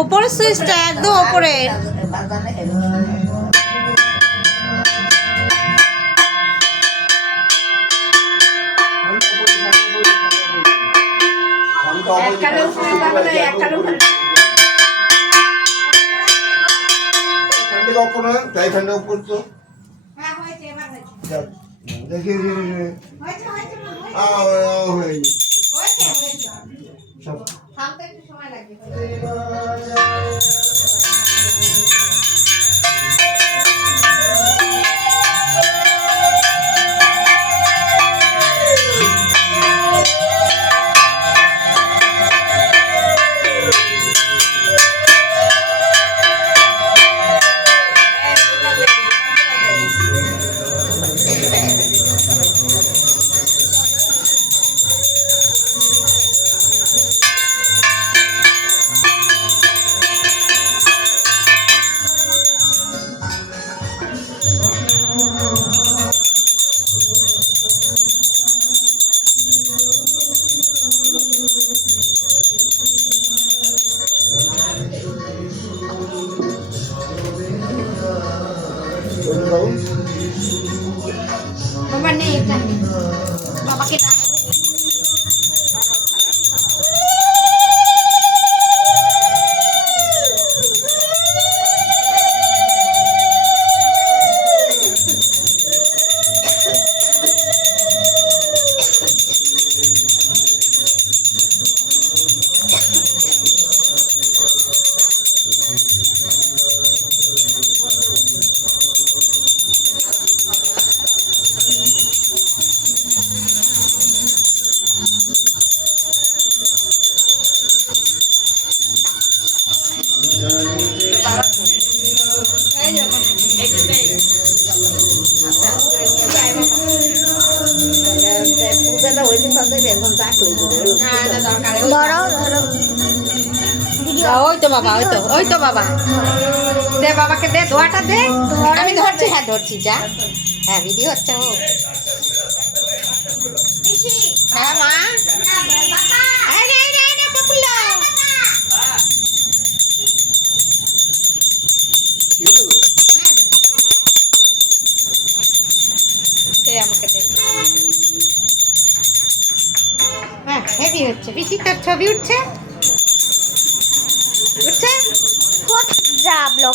ওপরে সুইচটা একদম ওপরে। বাজানে 对吧。Bapak nih, Bapak kita. হ্যাঁ ওই তো বাবা ওই তো ওই তো বাবা দে বাবাকে দে ধোয়াটা দে আমি ধরছি হ্যাঁ ধরছি যা হ্যাঁ ভিডিও হচ্ছে ও হ্যাঁ মা সে আমাকে দেবে বাহ হেভি হচ্ছে পিসি তার ছবি উঠছে উঠছে যা ব্লক